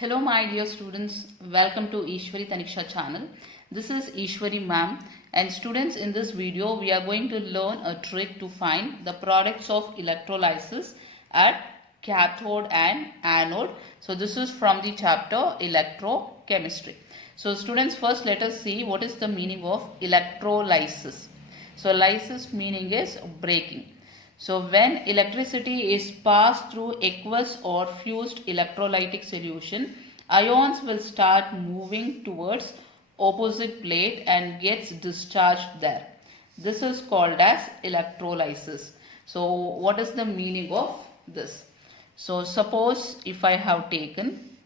Hello my dear students, welcome to Ishwari Taniksha channel. This is Ishwari ma'am, and students, in this video we are going to learn a trick to find the products of electrolysis at cathode and anode. So this is from the chapter electrochemistry. So students, first let us see what is the meaning of electrolysis. So lysis meaning is breaking. So when electricity is passed through aqueous or fused electrolytic solution, ions will start moving towards opposite plate and gets discharged there. This is called as electrolysis. So what is the meaning of this? So suppose if I have taken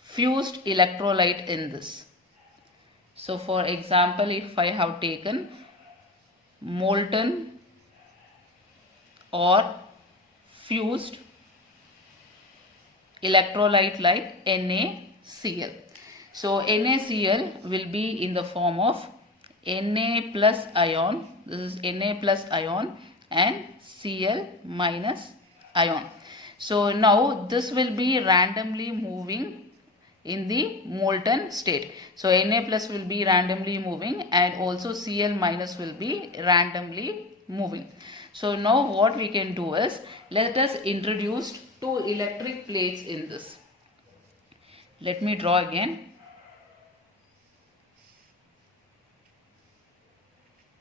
fused electrolyte in this. So for example, if I have taken molten or fused electrolyte like NaCl. So NaCl will be in the form of Na plus ion. This is Na plus ion and Cl minus ion. So now this will be randomly moving in the molten state. So Na plus will be randomly moving and also Cl minus will be randomly moving. So now what we can do is, let us introduce two electric plates in this. Let me draw again.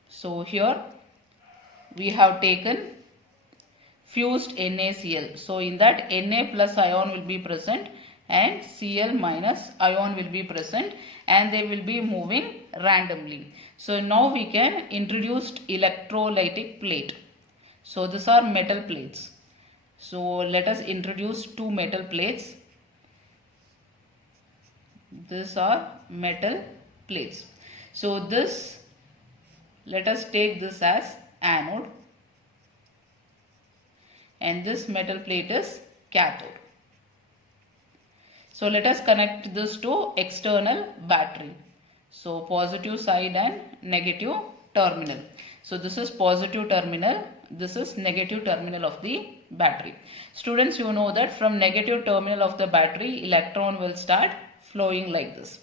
So here we have taken fused NaCl. So in that Na plus ion will be present and Cl minus ion will be present and they will be moving randomly. So now we can introduce electrolytic plate. So these are metal plates. So let us introduce two metal plates. These are metal plates. So this, let us take this as anode and this metal plate is cathode. So let us connect this to external battery. So positive side and negative terminal. So this is positive terminal, this is negative terminal of the battery. Students, you know that from negative terminal of the battery, electron will start flowing like this.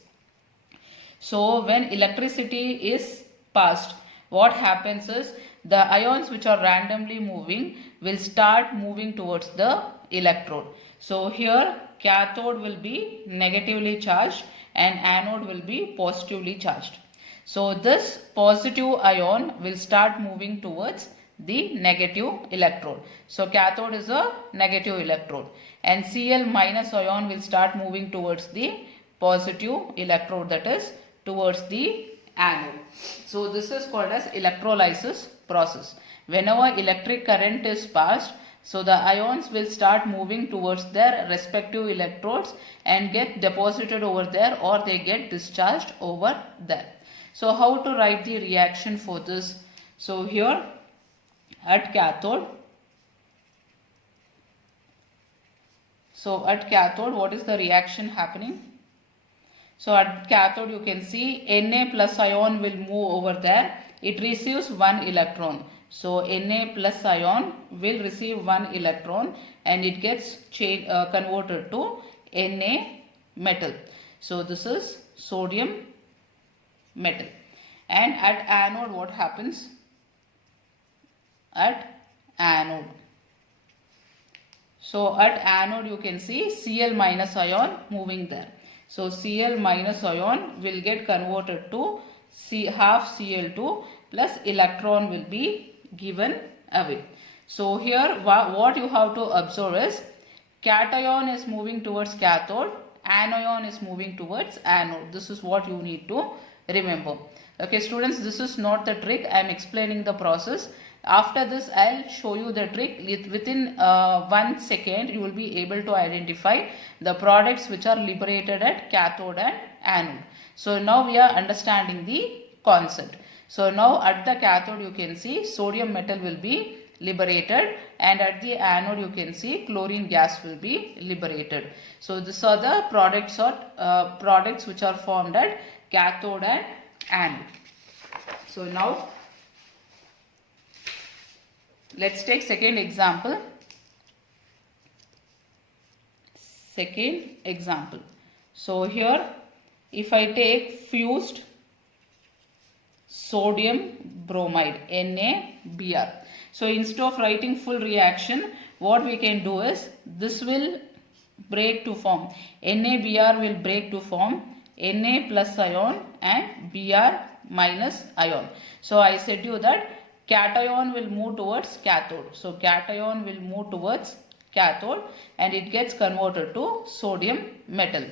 So when electricity is passed, what happens is the ions which are randomly moving will start moving towards the electrode. So here cathode will be negatively charged and anode will be positively charged. So this positive ion will start moving towards the negative electrode. So cathode is a negative electrode and Cl minus ion will start moving towards the positive electrode, that is towards the anode. So this is called as electrolysis process. Whenever electric current is passed, so the ions will start moving towards their respective electrodes and get deposited over there or they get discharged over there. So how to write the reaction for this? So here at cathode, what is the reaction happening? So at cathode you can see Na plus ion will move over there. It receives one electron. So Na plus ion will receive one electron and it gets converted to Na metal. So this is sodium metal. And at anode what happens? At anode. So at anode you can see Cl minus ion moving there. So Cl minus ion will get converted to half Cl2 plus electron will be given away. So here what you have to observe is cation is moving towards cathode, anion is moving towards anode. This is what you need to remember. Okay students, this is not the trick. I am explaining the process. After this I'll show you the trick. Within 1 second you will be able to identify the products which are liberated at cathode and anode. So now we are understanding the concept. So now at the cathode you can see sodium metal will be liberated and at the anode you can see chlorine gas will be liberated. So these are the products which are formed at cathode and anode. So now let's take second example. second example. So here if I take fused sodium bromide NaBr. So instead of writing full reaction, what we can do is this will break to form NaBr will break to form Na plus ion and Br minus ion. So I said you that cation will move towards cathode. So cation will move towards cathode and it gets converted to sodium metal.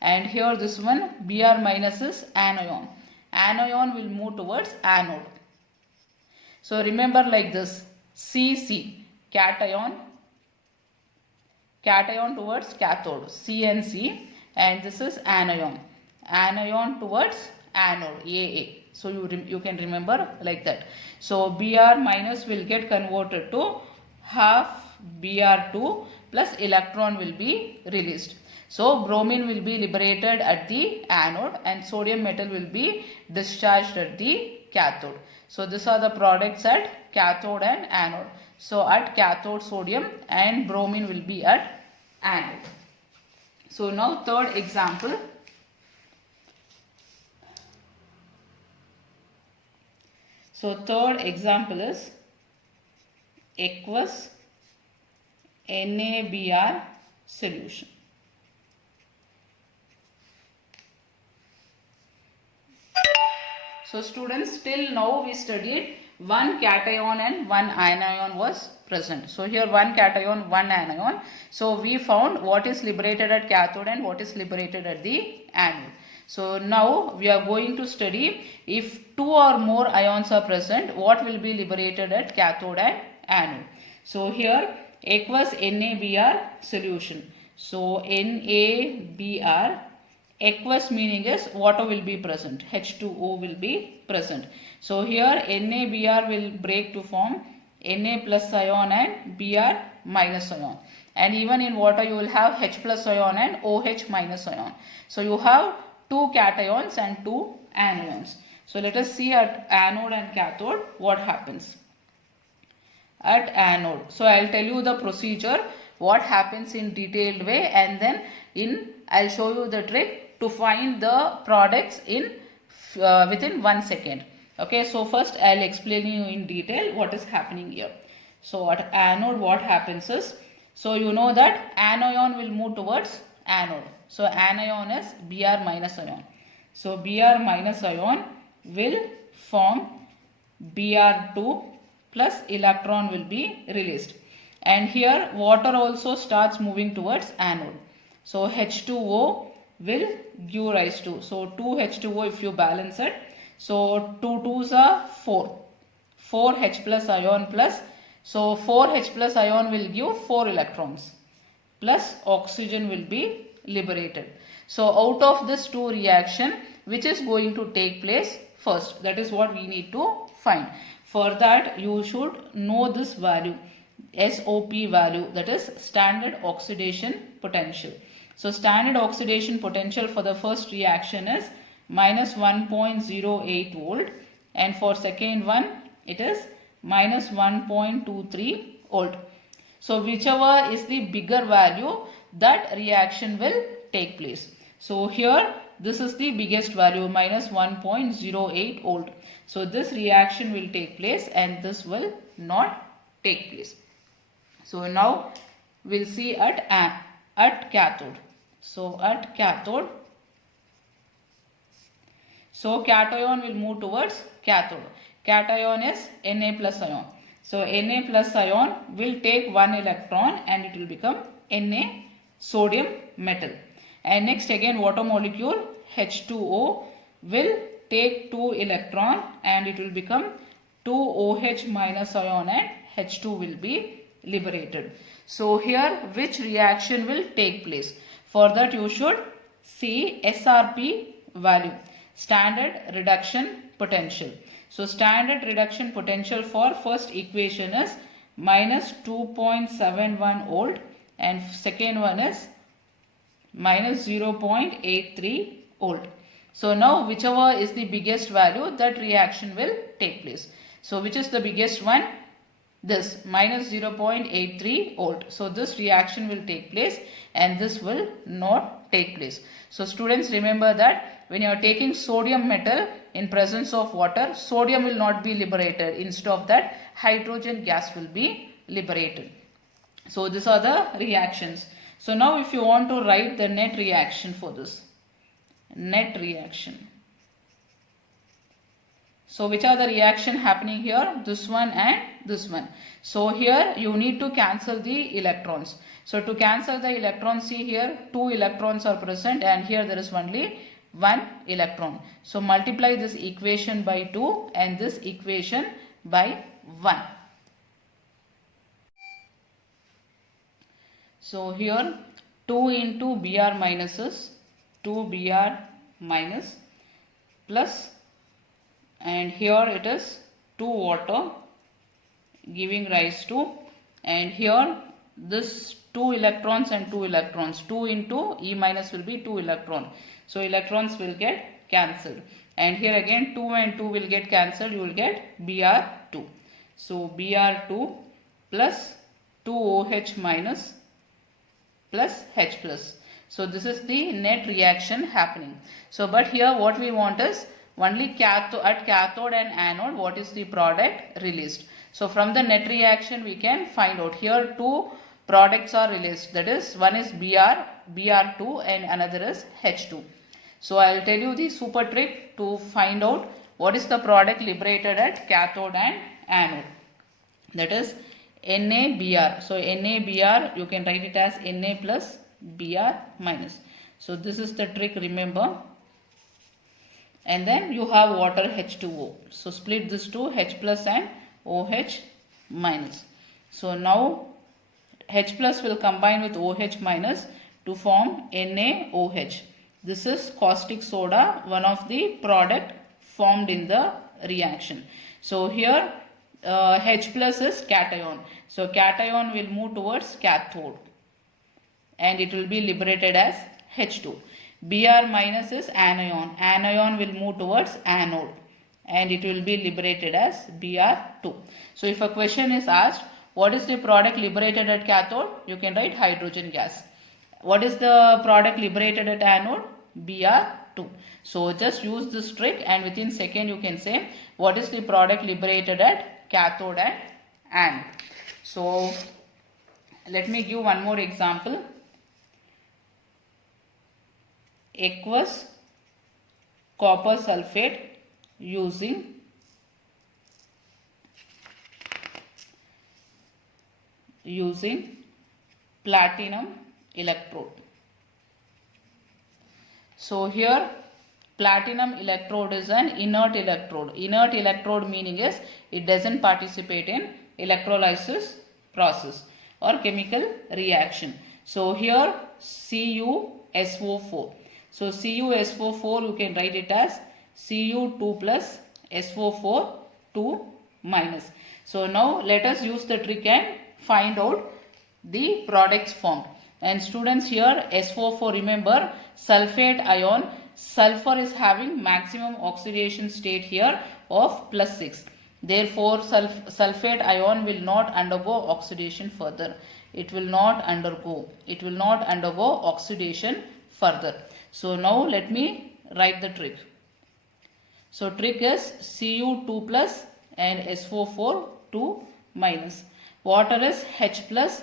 And here this one Br minus is anion. Anion will move towards anode. So remember like this, Cc cation towards cathode, C and C, and this is anion towards anode, Aa. So you can remember like that. So Br minus will get converted to half Br2 plus electron will be released. So bromine will be liberated at the anode and sodium metal will be discharged at the cathode. So these are the products at cathode and anode. So at cathode sodium and bromine will be at anode. So now third example. So third example is aqueous NaBr solution. So students, till now we studied one cation and one anion was present. So here one cation, one anion. So we found what is liberated at cathode and what is liberated at the anode. So now we are going to study if two or more ions are present, what will be liberated at cathode and anode. So here aqueous NaBr solution. So NaBr, aqueous meaning is water will be present, H2O will be present. So here NaBr will break to form Na plus ion and Br minus ion. And even in water you will have H plus ion and OH minus ion. So you have two cations and two anions. So let us see at anode and cathode what happens. At anode, so I will tell you the procedure, what happens in detailed way, and then I will show you the trick to find the products in within 1 second. Okay, so first I will explain you in detail what is happening here. So at anode what happens is, so you know that anion will move towards anode. So anion is Br minus ion. So Br minus ion will form Br2 plus electron will be released. And here water also starts moving towards anode. So H2O will give rise to, so 2 H2O if you balance it. So 2 2s are 4. 4 H plus ion plus, so 4 H plus ion will give 4 electrons plus oxygen will be liberated. So out of this two reaction, which is going to take place first? That is what we need to find. For that you should know this value, SOP value, that is standard oxidation potential. So standard oxidation potential for the first reaction is minus 1.08 volt, and for second one it is minus 1.23 volt. So whichever is the bigger value, that reaction will take place. So here this is the biggest value, minus 1.08 volt. So this reaction will take place and this will not take place. So now we'll see at cathode. So at cathode, so cation will move towards cathode. Cation is Na plus ion. So Na plus ion will take one electron and it will become Na sodium metal. And next again water molecule H2O will take 2 electron and it will become 2 OH minus ion and H2 will be liberated. So here which reaction will take place? For that you should see SRP value, standard reduction potential. So standard reduction potential for first equation is minus 2.71 volt and second one is minus 0.83 volt. So now whichever is the biggest value, that reaction will take place. So which is the biggest one? this minus 0.83 volt. So this reaction will take place and this will not take place. So students, remember that when you are taking sodium metal in presence of water, sodium will not be liberated. Instead of that, hydrogen gas will be liberated. So these are the reactions. So now if you want to write the net reaction for this, net reaction. So which are the reaction happening here? This one and this one. So here you need to cancel the electrons. So to cancel the electrons, see here 2 electrons are present and here there is only 1 electron. So multiply this equation by 2 and this equation by 1. So here 2 into Br minus is 2 Br minus plus, and here it is 2 water giving rise to, and here this 2 electrons and 2 electrons, 2 into E minus will be 2 electron. So electrons will get cancelled, and here again 2 and 2 will get cancelled, you will get Br2. So Br2 plus 2OH minus plus H plus. So this is the net reaction happening. So but here what we want is only at cathode and anode what is the product released. So from the net reaction we can find out. Here 2 products are released, that is one is Br2 and another is H2. So I will tell you the super trick to find out what is the product liberated at cathode and anode. That is NaBr. So NaBr, you can write it as Na plus Br minus. So this is the trick, remember. And then you have water H2O. So split this to H plus and OH minus. So now H plus will combine with OH minus to form NaOH. This is caustic soda, one of the product formed in the reaction. So here H plus is cation. So cation will move towards cathode and it will be liberated as H2. Br minus is anion. Anion will move towards anode and it will be liberated as Br2. So if a question is asked, what is the product liberated at cathode? You can write hydrogen gas. What is the product liberated at anode? Br2. So just use this trick and within second you can say what is the product liberated at cathode and anode. So let me give one more example. Aqueous copper sulfate using platinum electrode. So here platinum electrode is an inert electrode. Inert electrode meaning is it doesn't participate in electrolysis process or chemical reaction. So here CuSO4. So CuSO4 you can write it as Cu2 plus SO4 2 minus. So now let us use the trick and find out the products formed. And students, here SO4, remember sulfate ion, sulfur is having maximum oxidation state here of +6. Therefore sulfate ion will not undergo oxidation further. It will not undergo oxidation further. So now let me write the trick. So trick is Cu2 plus and SO4 2 minus. Water is H plus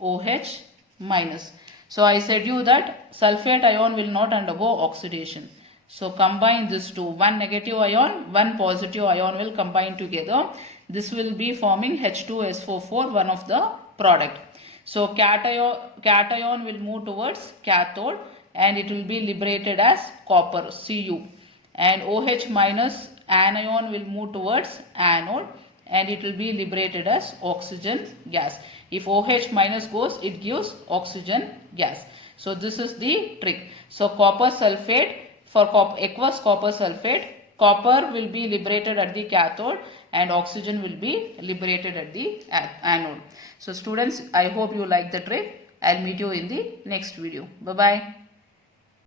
OH minus. So I said you that sulfate ion will not undergo oxidation. So combine this two. One negative ion, one positive ion will combine together. This will be forming H2SO4, one of the product. So cation will move towards cathode and it will be liberated as copper Cu. And OH minus anion will move towards anode and it will be liberated as oxygen gas. If OH minus goes, it gives oxygen gas. So this is the trick. So copper sulfate, for aqueous copper sulfate, copper will be liberated at the cathode and oxygen will be liberated at the anode. So students, I hope you like the trick. I'll meet you in the next video. Bye bye.